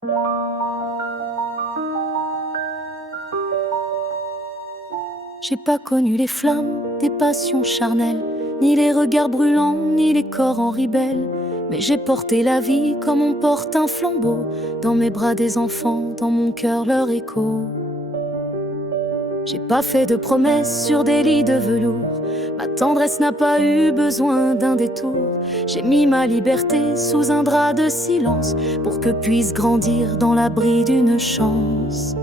J'ai pas connu les flammes des passions charnelles, ni les regards brûlants, ni les corps en ribelle. Mais j'ai porté la vie comme on porte un flambeau, dans mes bras des enfants, dans mon cœur leur écho. J'ai pas fait de promesses sur des lits de velours, ma tendresse n'a pas eu besoin d'un détour. J'ai mis ma liberté sous un drap de silence, pour que puisse grandir dans l'abri d'une chance.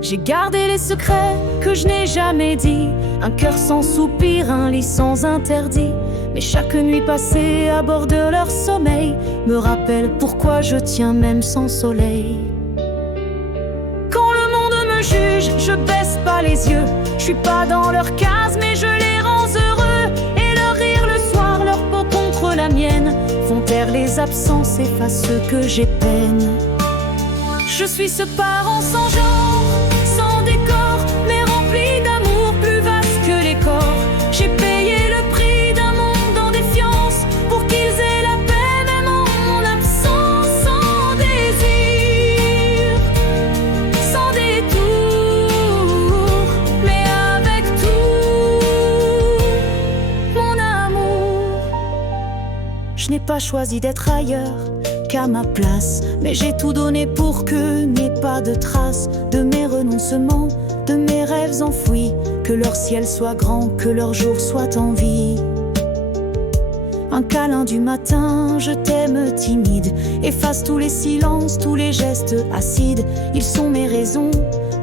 J'ai gardé les secrets que je n'ai jamais dit, un cœur sans soupir, un lit sans interdit. Mais chaque nuit passée à bord de leur sommeil me rappelle pourquoi je tiens même sans soleil. Quand le monde me juge, je baisse pas les yeux. Je suis pas dans leur case mais je les rends heureux. Et leur rire le soir, leur peau contre la mienne, font taire les absences, effacent ceux que j'ai peine. Je suis ce parent sans genre, sans décor, mais rempli d'amour plus vaste que les corps. J'ai payé le prix d'un monde en défiance, pour qu'ils aient la paix même en mon absence. Sans désir, sans détour, mais avec tout mon amour. Je n'ai pas choisi d'être ailleurs qu'à ma place, mais j'ai tout donné pour que n'ait pas de traces de mes renoncements, de mes rêves enfouis. Que leur ciel soit grand, que leur jour soit en vie. Un câlin du matin, je t'aime timide, efface tous les silences, tous les gestes acides. Ils sont mes raisons,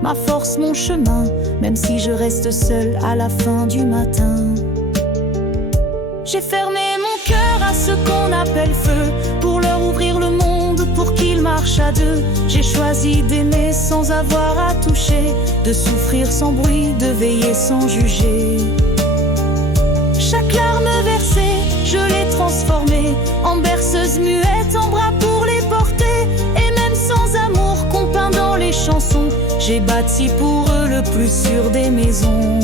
ma force, mon chemin, même si je reste seule à la fin du matin. J'ai fermé mon cœur à ce qu'on appelle feu, pour leur ouvrir le monde, pour qu'ils marchent à deux. J'ai choisi d'aimer sans avoir à toucher, de souffrir sans bruit, de veiller sans juger. Chaque larme versée, je l'ai transformée en berceuse muette, en bras pour les porter. Et même sans amour qu'on peint dans les chansons, j'ai bâti pour eux le plus sûr des maisons.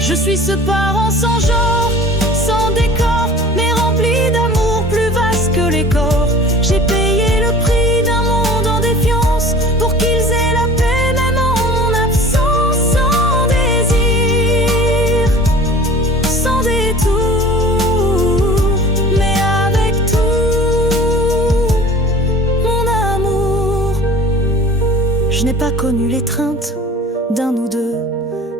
Je suis ce parent sans genre, sans décor, mais rempli d'amour plus vaste que les corps. J'ai payé le prix d'un monde en défiance, pour qu'ils aient la paix même en mon absence. Sans désir, sans détour, mais avec tout mon amour. Je n'ai pas connu l'étreinte d'un ou deux,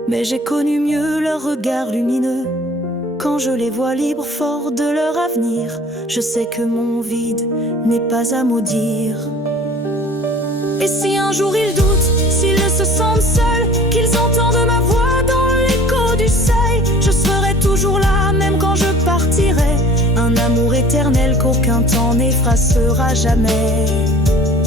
mais j'ai connu mieux leur regard lumineux. Quand je les vois libres, forts de leur avenir, je sais que mon vide n'est pas à maudire. Et si un jour ils doutent, s'ils se sentent seuls, qu'ils entendent ma voix dans l'écho du seuil, je serai toujours là, même quand je partirai. Un amour éternel qu'aucun temps n'effacera jamais.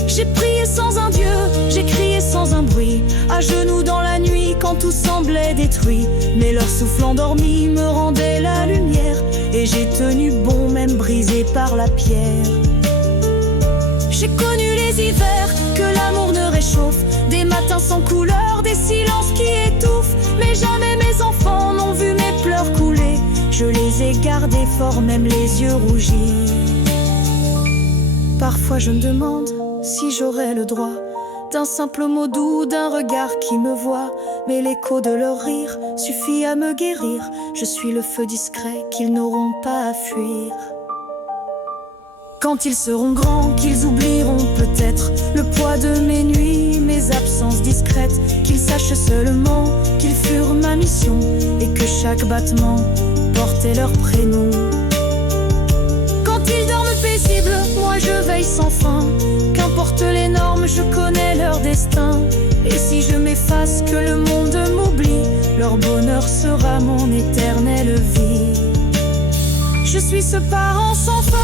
J'ai prié sans un Dieu, j'ai crié sans un bruit, à genoux dans la nuit quand tout semblait détruit. Mais leur souffle endormi me rendait la lumière, et j'ai tenu bon même brisé par la pierre. J'ai connu les hivers que l'amour ne réchauffe, des matins sans couleur, des silences qui étouffent. Mais jamais mes enfants n'ont vu mes pleurs couler, je les ai gardés forts même les yeux rougis. Parfois je me demande si j'aurais le droit d'un simple mot doux, d'un regard qui me voit. Mais l'écho de leur rire suffit à me guérir. Je suis le feu discret qu'ils n'auront pas à fuir. Quand ils seront grands, qu'ils oublieront peut-être le poids de mes nuits, mes absences discrètes, qu'ils sachent seulement qu'ils furent ma mission, et que chaque battement portait leur prénom. Quand ils dorment paisibles, moi je veille sans fin. Qu'importe les normes, je connais leur destin. Et si je m'efface, que le monde m'oublie, leur bonheur sera mon éternelle vie. Je suis ce parent sans fin,